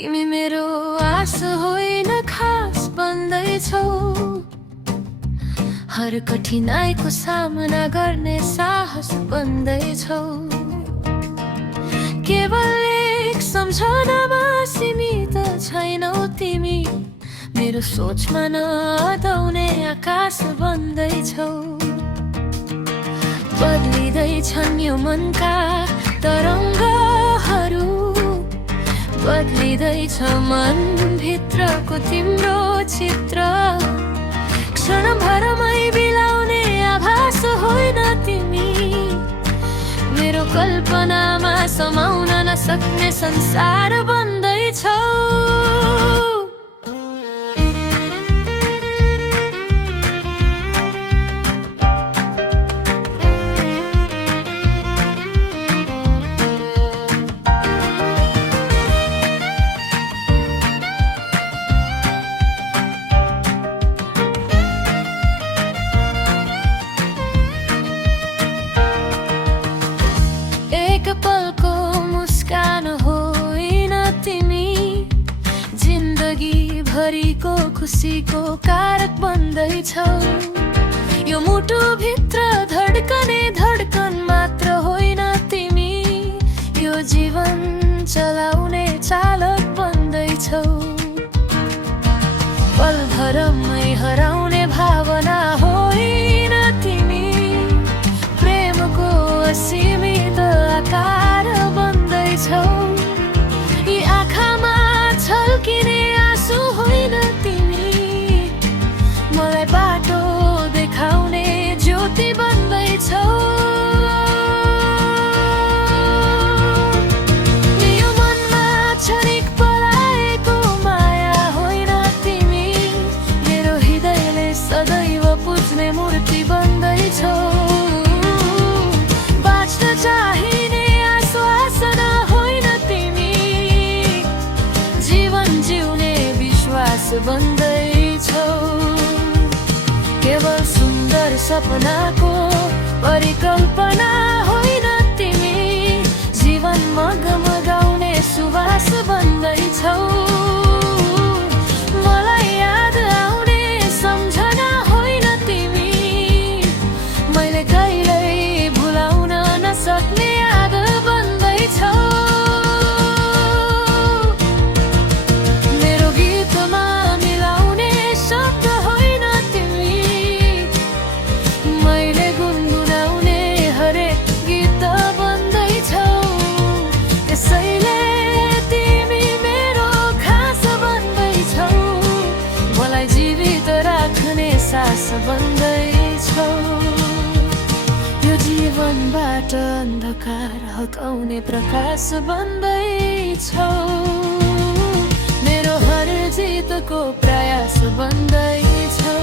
तिमी मेरो आस होइन खास बन्दैछौ। हर कठिनाइको सामना गर्ने साहस बन्दैछौ। केवल एक सम्झनामा सीमित छैनौ तिमी, मेरो सोचमा नअटाउने आकाश बन्दैछौ। बदलिँदैछन् यो मनका तरङ्गहरू, बदलिँदैछ मनभित्रको तिम्रो चित्र। क्षणभरमै बिलाउने आभास होइन तिमी, मेरो कल्पनामा समाउन नसक्ने संसार बन्दैछौ। एक पलको मुस्कान होइन तिमी, जिन्दगी भरिको खुसीको कारक बन्दैछौ। यो मुटुभित्र धड्कने धड्कन मात्र होइन तिमी, यो जीवन चलाउने चालक बन्दैछौ। पलभरमै हराउने भावना होइन तिमी, प्रेमको असीमित आकार बन्दैछौ। यी आँखामा छल्किने आँसु होइन तिमी, मलाई बाटो देखाउने ज्योति बन्दैछौ। यो मनमा क्षणिक पलाएको माया होइन तिमी, मेरो हृदयले सदैव पुज्ने मूर्ति बन्दैछौ। बाँच्न चाहिने आश्वासन होइन तिमी, जीवन जिउने विश्वास बन्दैछौ। केवल सुन्दर सपनाको परिकल्पना होइन तिमी, जीवन मगमगाउने सुवास बन्दैछौ। मलाई याद आउने सम्झना होइन तिमी, मैले कहिल्यै भुलाउन नसक्ने याद बन्दैछौ। मेरो गीतमा मिलाउने शब्द होइन तिमी, मैले गुनगुनाउने हरेक गीत बन्दैछौ। त्यसैले तिमी मेरो खास बन्दैछौ, मलाई जीवित राख्ने सास बन्दैछौ। यो जीवनबाट अन्धकार हटाउने प्रकाश बन्दैछौ, मेरो हर जितको प्रयास बन्दैछौ।